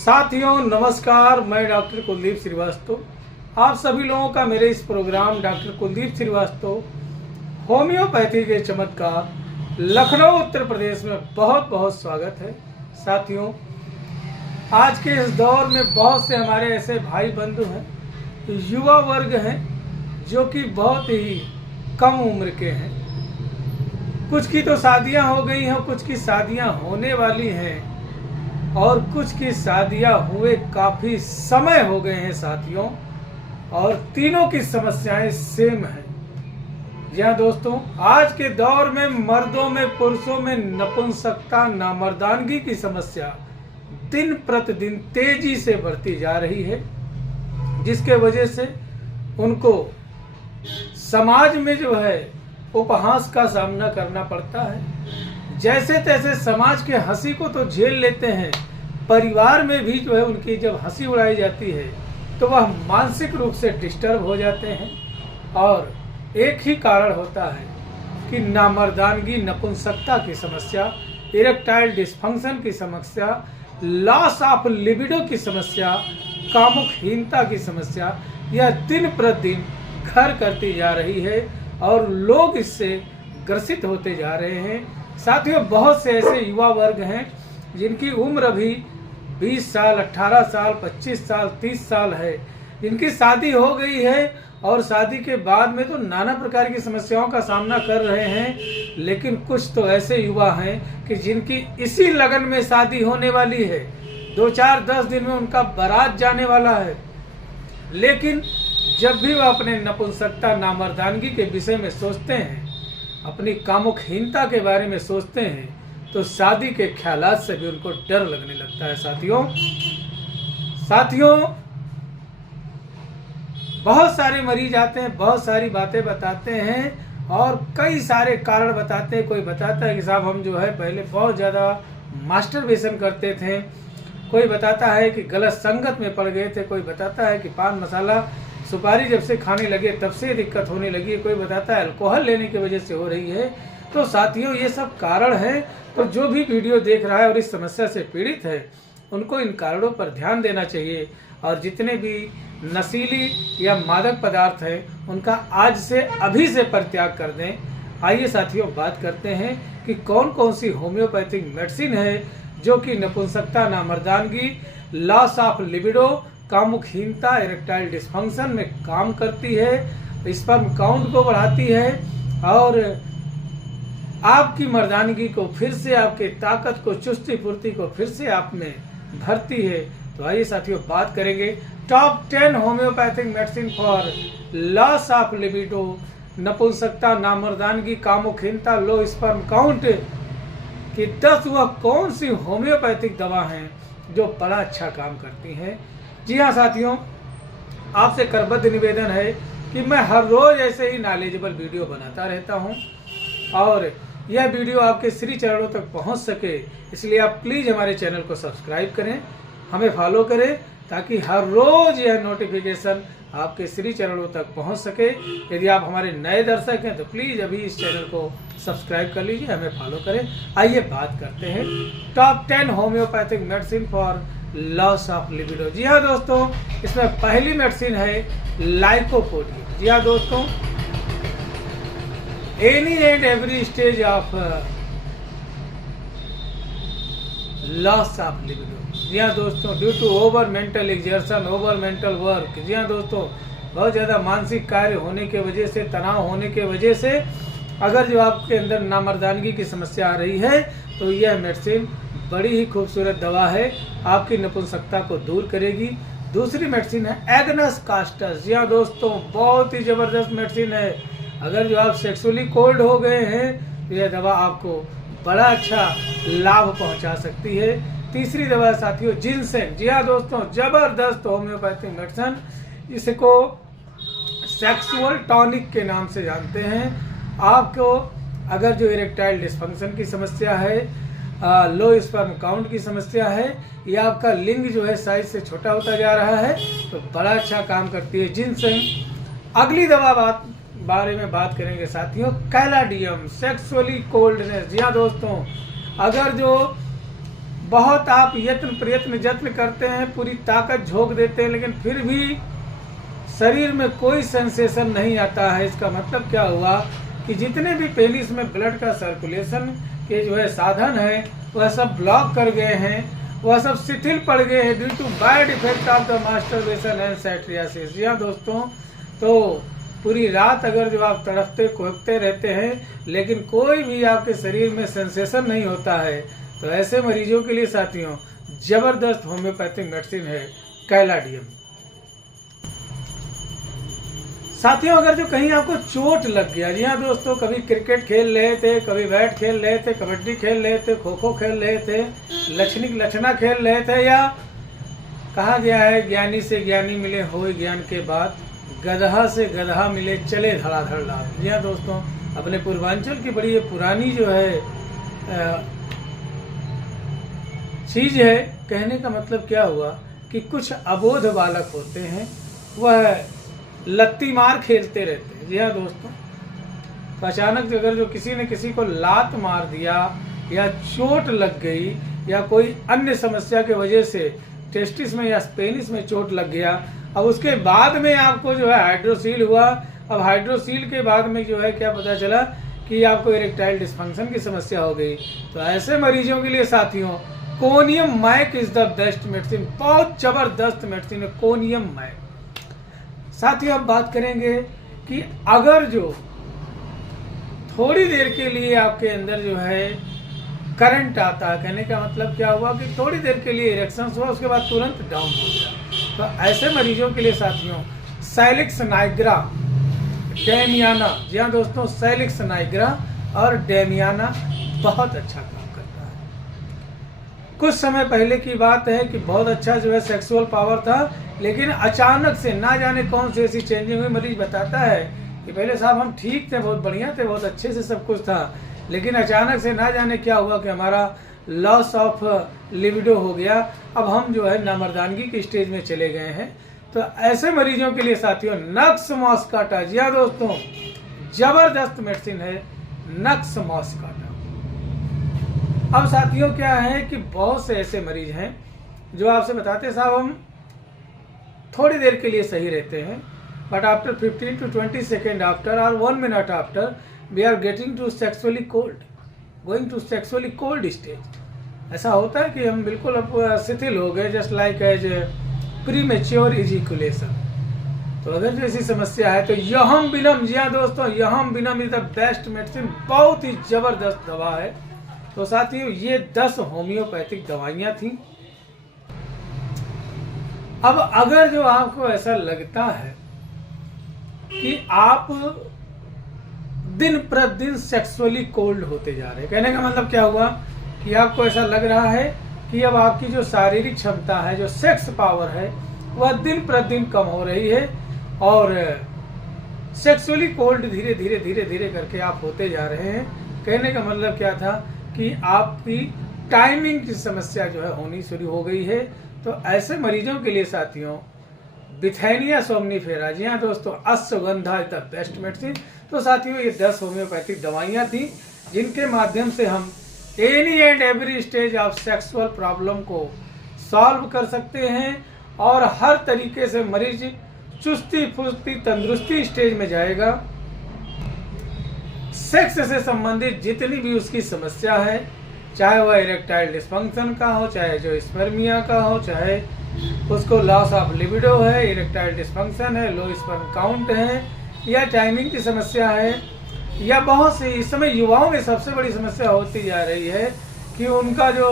साथियों नमस्कार, मैं डॉक्टर कुलदीप श्रीवास्तव आप सभी लोगों का मेरे इस program doctor Kuldeep Srivastava homeopathy के चमत्कार लखनऊ उत्तर प्रदेश में बहुत बहुत स्वागत है। साथियों, आज के इस दौर में बहुत से हमारे ऐसे भाई बंधु हैं, युवा वर्ग हैं जो कि बहुत ही कम उम्र के हैं। कुछ की तो शादियां हो गई हैं, कुछ की शादियां होने वाली हैं और कुछ की शादियां हुए काफ़ी समय हो गए हैं साथियों, और तीनों की समस्याएं सेम हैं। जी हाँ दोस्तों, आज के दौर में मर्दों में पुरुषों में नपुंसकता नामर्दानगी की समस्या दिन प्रतिदिन तेजी से बढ़ती जा रही है, जिसके वजह से उनको समाज में जो है उपहास का सामना करना पड़ता है। जैसे तैसे समाज के हंसी को तो झेल लेते हैं, परिवार में भी जो है उनकी जब हंसी उड़ाई जाती है तो वह मानसिक रूप से डिस्टर्ब हो जाते हैं। और एक ही कारण होता है कि नामर्दानगी नपुंसकता की समस्या, इरेक्टाइल डिस्फंक्शन की समस्या, लॉस ऑफ लिबिडो की समस्या, कामुकहीनता की समस्या, यह दिन प्रतिदिन घर करती जा रही है और लोग इससे ग्रसित होते जा रहे हैं। साथियों, बहुत से ऐसे युवा वर्ग हैं जिनकी उम्र अभी 20 साल, 18 साल, 25 साल, 30 साल है, जिनकी शादी हो गई है और शादी के बाद में तो नाना प्रकार की समस्याओं का सामना कर रहे हैं। लेकिन कुछ तो ऐसे युवा हैं कि जिनकी इसी लगन में शादी होने वाली है, 2-4-10 दिन में उनका बारात जाने वाला है, लेकिन जब भी वह अपने नपुंसकता नामर्दानगी के विषय में सोचते हैं, अपनी कामुकहीनता के बारे में सोचते हैं, तो शादी के ख्यालात से भी उनको डर लगने लगता है। साथियों, बहुत सारे मरीज आते हैं, बहुत सारी बातें बताते हैं और कई सारे कारण बताते हैं। कोई बताता है कि साहब हम जो है पहले बहुत ज़्यादा मास्टरबेशन करते थे, कोई बताता है कि गलत संगत में पड़ गए थे, कोई बताता है कि पान मसाला सुपारी जब से खाने लगे तब से दिक्कत होने लगी, कोई बताता है अल्कोहल लेने की वजह से हो रही है। तो साथियों, ये सब कारण हैं। तो जो भी वीडियो देख रहा है और इस समस्या से पीड़ित है, उनको इन कारणों पर ध्यान देना चाहिए और जितने भी नशीली या मादक पदार्थ हैं उनका आज से अभी से परित्याग कर दें। आइए साथियों, बात करते हैं कि कौन कौन सी होम्योपैथिक मेडिसिन है जो कि नपुंसकता नामर्दानगी, लॉस ऑफ लिबिडो, कामुकहीनता, इरेक्टाइल डिस्फंक्शन में काम करती है, स्पर्म काउंट को बढ़ाती है और आपकी मर्दानगी को फिर से, आपके ताकत को, चुस्ती फुर्ती को फिर से आप में भरती है। तो आइए साथियों, बात करेंगे top 10 homeopathic medicine for loss of libido, नपुंसकता नामर्दानगी, कामुकहीनता, लो स्पर्म काउंट कि 10 वह कौन सी होम्योपैथिक दवा हैं जो बड़ा अच्छा काम करती हैं। जी हाँ साथियों, आपसे करबद्ध निवेदन है कि मैं हर रोज ऐसे ही नॉलेजेबल वीडियो बनाता रहता हूँ और यह वीडियो आपके श्री चरणों तक पहुँच सके, इसलिए आप प्लीज़ हमारे चैनल को सब्सक्राइब करें, हमें फॉलो करें, ताकि हर रोज यह नोटिफिकेशन आपके श्री चरणों तक पहुंच सके। यदि आप हमारे नए दर्शक हैं तो प्लीज़ अभी इस चैनल को सब्सक्राइब कर लीजिए, हमें फॉलो करें। आइए बात करते हैं top 10 homeopathic medicine for loss of libido. जी हाँ दोस्तों, इसमें पहली मेडिसिन है लाइकोपोडियम। जी हाँ दोस्तों, any and every stage of loss of libido. जी हाँ दोस्तों, due to over mental exertion, over mental work. जी हाँ दोस्तों, बहुत ज़्यादा मानसिक कार्य होने के वजह से, तनाव होने के वजह से अगर जो आपके अंदर नामर्दानगी की समस्या आ रही है तो यह मेडिसिन बड़ी ही खूबसूरत दवा है, आपकी नपुंसकता को दूर करेगी। दूसरी मेडिसिन है एग्नस कास्टस। जी हाँ दोस्तों, बहुत ही ज़बरदस्त मेडिसिन है। अगर जो आप सेक्सुअली कोल्ड हो गए हैं तो यह दवा आपको बड़ा अच्छा लाभ पहुंचा सकती है। तीसरी दवा साथियों जिनसेन। जी हाँ दोस्तों, जबरदस्त होम्योपैथिक मेडिसिन, इसको सेक्सुअल टॉनिक के नाम से जानते हैं। आपको अगर जो इरेक्टाइल डिस्फंक्शन की समस्या है, लो स्पर्म काउंट की समस्या है, या आपका लिंग जो है साइज से छोटा होता जा रहा है, तो बड़ा अच्छा काम करती है जिनसेन। अगली दवा बारे में बात करेंगे साथियों, कैलाडियम, सेक्सुअली कोल्डनेस। जी हाँ दोस्तों, अगर जो बहुत आप यत्न प्रयत्न जत्न करते हैं, पूरी ताकत झोंक देते हैं, लेकिन फिर भी शरीर में कोई सेंसेशन नहीं आता है। इसका मतलब क्या हुआ कि जितने भी पेनिस में ब्लड का सर्कुलेशन के जो है साधन है वह सब ब्लॉक कर गए हैं, वह सब शिथिल पड़ गए हैं due to bad effect of the masturbation and satyriasis. जी हाँ दोस्तों, तो पूरी रात अगर जो आप तड़पते कोहकते रहते हैं लेकिन कोई भी आपके शरीर में सेंसेशन नहीं होता है, तो ऐसे मरीजों के लिए साथियों जबरदस्त होम्योपैथिक मेडिसिन है कैलाडियम। साथियों, अगर जो कहीं आपको चोट लग गया, जी हाँ दोस्तों, कभी क्रिकेट खेल रहे थे, कभी बैट खेल रहे थे, कबड्डी खेल रहे थे, खो खो खेल रहे थे, लक्षणा खेल रहे थे, या कहा गया है ज्ञानी से ज्ञानी मिले होए ज्ञान के बाद, गधा से गधा मिले चले धड़ाधड़ लाभ। जी हाँ दोस्तों, अपने पूर्वांचल की बड़ी ये पुरानी जो है चीज है। कहने का मतलब क्या हुआ कि कुछ अबोध बालक होते हैं, वह लत्ती मार खेलते रहते हैं। जी हाँ दोस्तों, तो अचानक अगर जो किसी ने किसी को लात मार दिया या चोट लग गई या कोई अन्य समस्या के वजह से टेस्टिस में या पेनिस में चोट लग गया, अब उसके बाद में आपको जो है हाइड्रोसील हुआ। अब हाइड्रोसील के बाद में जो है क्या पता चला कि आपको इरेक्टाइल डिस्फंक्शन की समस्या हो गई। तो ऐसे मरीजों के लिए साथियों conium mac is the best medicine, बहुत जबरदस्त मेडिसिन है कोनियम मैक। साथियों अब बात करेंगे कि अगर जो थोड़ी देर के लिए आपके अंदर जो है करंट आता है, कहने का मतलब क्या हुआ कि थोड़ी देर के लिए इरेक्शंस हुआ उसके बाद तुरंत डाउन हो गया, तो ऐसे मरीजों के लिए साथियों सैलिक्स नाइग्रा डेमियाना, जी हाँ दोस्तों, सैलिक्स नाइग्रा और डेमियाना बहुत अच्छा काम करता है। कुछ समय पहले की बात है कि बहुत अच्छा जो है सेक्सुअल पावर था, लेकिन अचानक से ना जाने कौन सी ऐसी चेंजिंग हुई। मरीज बताता है कि पहले साहब हम ठीक थे, बहुत बढ़िया थे, बहुत अच्छे से सब कुछ था, लेकिन अचानक से ना जाने क्या हुआ कि हमारा लॉस ऑफ लिबिडो हो गया, अब हम जो है नामर्दानगी की स्टेज में चले गए हैं। तो ऐसे मरीजों के लिए साथियों नक्स मॉस्काटा, जी हाँ दोस्तों, जबरदस्त मेडिसिन है नक्स मॉस्काटा। अब साथियों क्या है कि बहुत से ऐसे मरीज हैं जो आपसे बताते हैं साहब हम थोड़ी देर के लिए सही रहते हैं, but after 15 to 20 second after और 1 minute after we are getting to sexually cold, going to sexually cold stage. ऐसा होता है कि हम बिल्कुल अब शिथिल हो गए, जस्ट लाइक एज प्रीमेच्योर इजिकुलेशन। तो अगर जो ऐसी समस्या है तो यहम बिनम, जी हाँ दोस्तों, यहम बिनम इज द बेस्ट मेडिसिन, बहुत ही जबरदस्त दवा है। तो साथियों ये 10 होम्योपैथिक दवाइयाँ थी। अब अगर जो आपको ऐसा लगता है कि आप दिन प्रतिदिन सेक्सुअली कोल्ड होते जा रहे हैं, कहने का मतलब क्या हुआ कि आपको ऐसा लग रहा है कि अब आपकी जो शारीरिक क्षमता है, जो सेक्स पावर है, वह दिन प्रतिदिन कम हो रही है और सेक्सुअली कोल्ड धीरे धीरे धीरे धीरे करके आप होते जा रहे हैं। कहने का मतलब क्या था कि आपकी टाइमिंग की समस्या जो है होनी शुरू हो गई है। तो ऐसे मरीजों के लिए साथियों बिथैनिया सोमनीफेरा, जी हाँ दोस्तों, ashwagandha is the best medicine. तो साथियों ये 10 होम्योपैथिक दवाइयाँ थी जिनके माध्यम से हम any and every stage of sexual problem को सॉल्व कर सकते हैं और हर तरीके से मरीज चुस्ती फुस्ती तंदुरुस्ती स्टेज में जाएगा। सेक्स से संबंधित जितनी भी उसकी समस्या है, चाहे वह इरेक्टाइल डिस्फंक्शन का हो, चाहे जो स्पर्मिया का हो, चाहे उसको लॉस ऑफ लिबिडो है, इरेक्टाइल डिस्फंक्शन है, लो स्पर्म काउंट है, या टाइमिंग की समस्या है, या बहुत सी इस समय युवाओं में सबसे बड़ी समस्या होती जा रही है कि उनका जो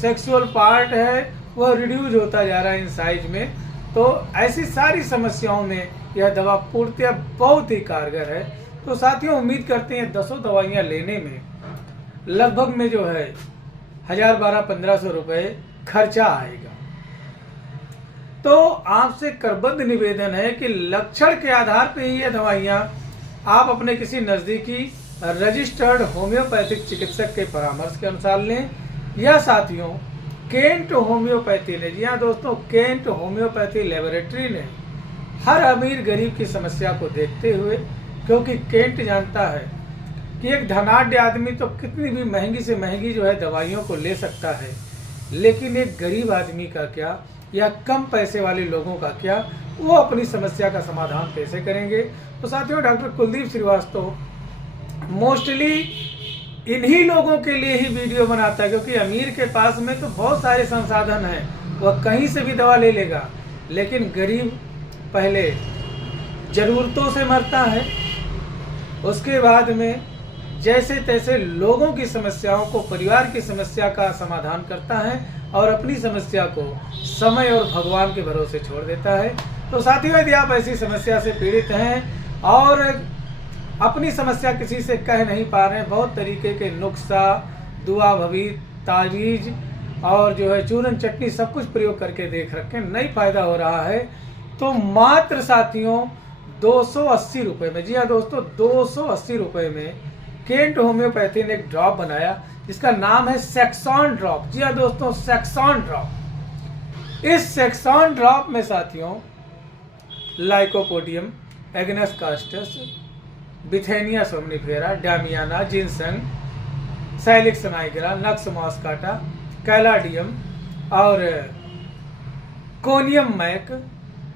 सेक्सुअल पार्ट है वह रिड्यूज होता जा रहा है इन साइज में। तो ऐसी सारी समस्याओं में यह दवा पूर्णतः बहुत ही कारगर है। तो साथियों उम्मीद करते हैं 10 दवाइयाँ लेने में लगभग में जो है 1000-1200-1500 रुपये खर्चा आएगा। तो आपसे करबद्ध निवेदन है कि लक्षण के आधार पर ही ये दवाइयाँ आप अपने किसी नज़दीकी रजिस्टर्ड होम्योपैथिक चिकित्सक के परामर्श के अनुसार लें, या साथियों केंट होम्योपैथी ने, जी हाँ दोस्तों, केंट होम्योपैथी लेबोरेटरी ने हर अमीर गरीब की समस्या को देखते हुए, क्योंकि केंट जानता है कि एक धनाढ्य आदमी तो कितनी भी महंगी से महंगी जो है दवाइयों को ले सकता है, लेकिन एक गरीब आदमी का क्या, या कम पैसे वाले लोगों का क्या, वो अपनी समस्या का समाधान कैसे करेंगे। तो साथियों, डॉक्टर कुलदीप श्रीवास्तव मोस्टली इन्हीं लोगों के लिए ही वीडियो बनाता है, क्योंकि अमीर के पास में तो बहुत सारे संसाधन हैं, वह कहीं से भी दवा ले लेगा, लेकिन गरीब पहले ज़रूरतों से मरता है, उसके बाद में जैसे तैसे लोगों की समस्याओं को, परिवार की समस्या का समाधान करता है और अपनी समस्या को समय और भगवान के भरोसे छोड़ देता है। तो साथियों, यदि आप ऐसी समस्या से पीड़ित हैं और अपनी समस्या किसी से कह नहीं पा रहे हैं, बहुत तरीके के नुस्खा, दुआ भवीत, तावीज और जो है चूरन चटनी सब कुछ प्रयोग करके देख रखे, नहीं फायदा हो रहा है, तो मात्र साथियों 280 रुपये में, जी हाँ दोस्तों 280 रुपये में केंट होम्योपैथी ने एक ड्रॉप बनाया जिसका नाम है सेक्सॉन ड्रॉप। जी हाँ दोस्तों, सेक्सॉन ड्रॉप। इस सेक्सॉन ड्रॉप में साथियों lycopodium, agnus castus, withania somnifera, damiana, ginseng, salix nigra, nux moschata, caladium और कोनियम मैक,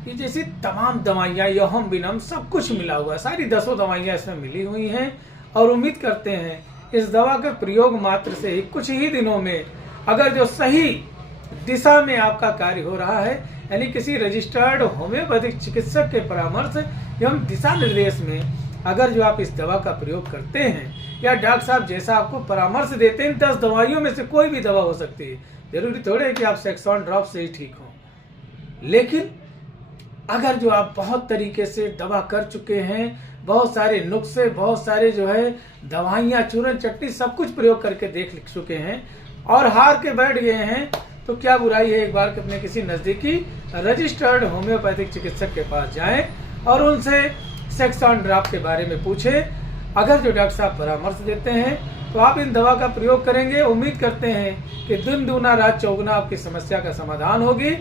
ये जैसी तमाम दवाइयाँ, यहोम बिनम, सब कुछ मिला हुआ है। सारी 10 दवाइयाँ इसमें मिली हुई हैं और उम्मीद करते हैं इस दवा के प्रयोग मात्र से ही कुछ ही दिनों में, अगर जो सही दिशा में आपका कार्य हो रहा है, यानी किसी रजिस्टर्ड होम्योपैथिक चिकित्सक के परामर्श एवं दिशा निर्देश में अगर जो आप इस दवा का प्रयोग करते हैं, या डॉक्टर साहब जैसा आपको परामर्श देते हैं, 10 दवाइयों में से कोई भी दवा हो सकती है, जरूरी थोड़े है कि आप सेक्सॉन ड्रॉप से ही ठीक हो। लेकिन अगर जो आप बहुत तरीके से दवा कर चुके हैं, बहुत सारे नुस्खे, बहुत सारे जो है दवाइयाँ, चूरन चटनी सब कुछ प्रयोग करके देख चुके हैं और हार के बैठ गए हैं, तो क्या बुराई है एक बार कि अपने किसी नज़दीकी रजिस्टर्ड होम्योपैथिक चिकित्सक के पास जाएं और उनसे सेक्सॉन ड्रॉप के बारे में पूछें। अगर जो डॉक्टर साहब परामर्श देते हैं तो आप इन दवा का प्रयोग करेंगे, उम्मीद करते हैं कि दिन दूना रात चौगुना आपकी समस्या का समाधान होगी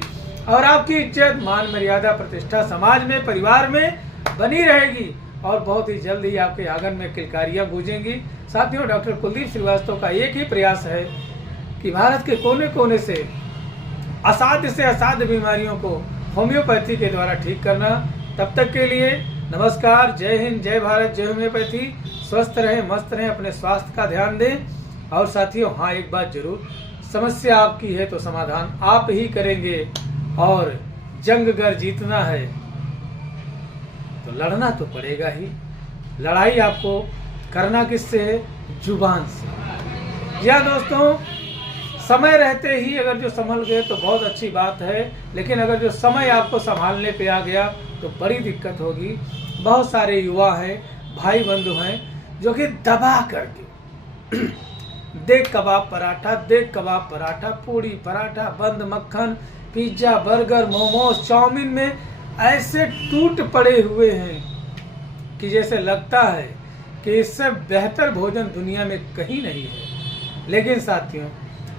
और आपकी इज्जत, मान, मर्यादा, प्रतिष्ठा समाज में, परिवार में बनी रहेगी और बहुत ही जल्द ही आपके आंगन में किलकारियां गूंजेंगी। साथियों, डॉक्टर कुलदीप श्रीवास्तव का एक ही प्रयास है कि भारत के कोने कोने से असाध्य बीमारियों को होम्योपैथी के द्वारा ठीक करना। तब तक के लिए नमस्कार, जय हिंद, जय भारत, जय होम्योपैथी। स्वस्थ रहें, मस्त रहें, अपने स्वास्थ्य का ध्यान दें। और साथियों, हाँ एक बात जरूर, समस्या आपकी है तो समाधान आप ही करेंगे और जंग अगर जीतना है तो लड़ना तो पड़ेगा ही। लड़ाई आपको करना किससे है? जुबान से। या दोस्तों, समय रहते ही अगर जो संभल गए तो बहुत अच्छी बात है, लेकिन अगर जो समय आपको संभालने पे आ गया तो बड़ी दिक्कत होगी। बहुत सारे युवा हैं, भाई बंधु हैं जो कि दबा करके देख कबाब पराठा, पूड़ी पराठा, बंद मक्खन, पिज्जा, बर्गर, मोमोज, चाउमीन में ऐसे टूट पड़े हुए हैं कि जैसे लगता है कि इससे बेहतर भोजन दुनिया में कहीं नहीं है। लेकिन साथियों,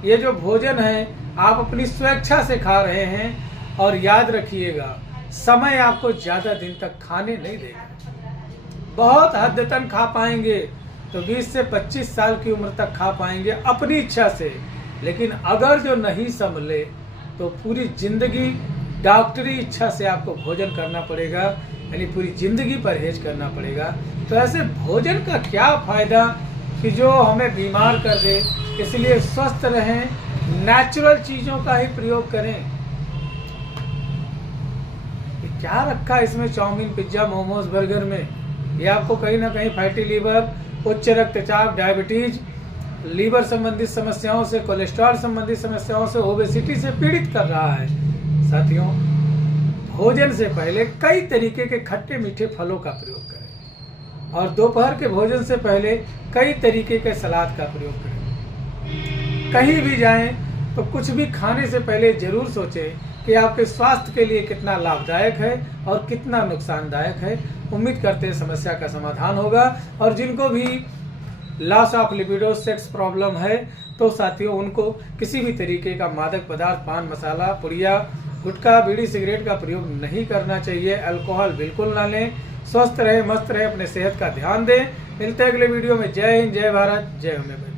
ये जो भोजन है आप अपनी स्वेच्छा से खा रहे हैं और याद रखिएगा, समय आपको ज़्यादा दिन तक खाने नहीं देगा। बहुत हद तक खा पाएंगे तो 20 से 25 साल की उम्र तक खा पाएंगे अपनी इच्छा से, लेकिन अगर जो नहीं संभले तो पूरी जिंदगी डॉक्टरी इच्छा से आपको भोजन करना पड़ेगा, यानी पूरी जिंदगी परहेज करना पड़ेगा। तो ऐसे भोजन का क्या फायदा कि जो हमें बीमार कर दे। इसलिए स्वस्थ रहें, नेचुरल चीज़ों का ही प्रयोग करें। क्या रखा इसमें चाउमीन, पिज्जा, मोमोज, बर्गर में? ये आपको कहीं ना कहीं फैटी लीवर, उच्च रक्तचाप, डायबिटीज, लीवर संबंधित समस्याओं से, कोलेस्ट्रॉल संबंधित समस्याओं से, ओबेसिटी से पीड़ित कर रहा है। साथियों, भोजन से पहले कई तरीके के खट्टे मीठे फलों का प्रयोग करें और दोपहर के भोजन से पहले कई तरीके के सलाद का प्रयोग करें। कहीं भी जाएं तो कुछ भी खाने से पहले जरूर सोचें कि आपके स्वास्थ्य के लिए कितना लाभदायक है और कितना नुकसानदायक है। उम्मीद करते हैं समस्या का समाधान होगा। और जिनको भी loss of libido, sex problem है, तो साथियों उनको किसी भी तरीके का मादक पदार्थ, पान मसाला, पुड़िया, गुटखा, बीड़ी, सिगरेट का प्रयोग नहीं करना चाहिए। अल्कोहल बिल्कुल ना लें। स्वस्थ रहे, मस्त रहे, अपने सेहत का ध्यान दें। मिलते हैं अगले वीडियो में। जय हिंद, जय भारत, जय होम्योपैथी।